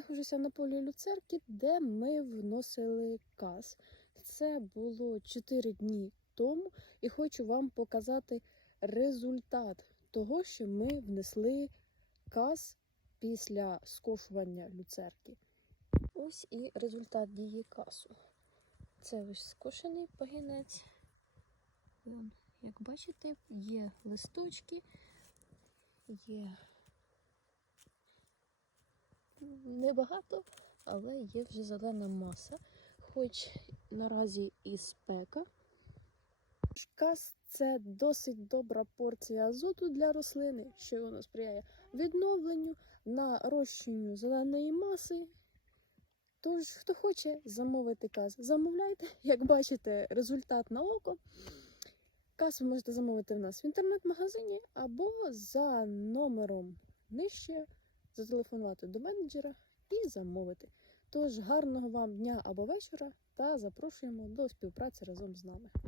знаходжуся на полі люцерки, де ми вносили каз. Це було 4 дні тому, і хочу вам показати результат того, що ми внесли каз після скошування люцерки. Ось і результат дії касу. Це ось скошений пагінець. Як бачите, є листочки, є небагато, але є вже зелена маса, хоч наразі і спека. Каз це досить добра порція азоту для рослини, що воно сприяє відновленню, нарощенню зеленої маси. Тож, хто хоче замовити каз, замовляйте. Як бачите, результат на око. Каз ви можете замовити в нас в інтернет-магазині або за номером нижче зателефонувати до менеджера і замовити. Тож гарного вам дня або вечора та запрошуємо до співпраці разом з нами.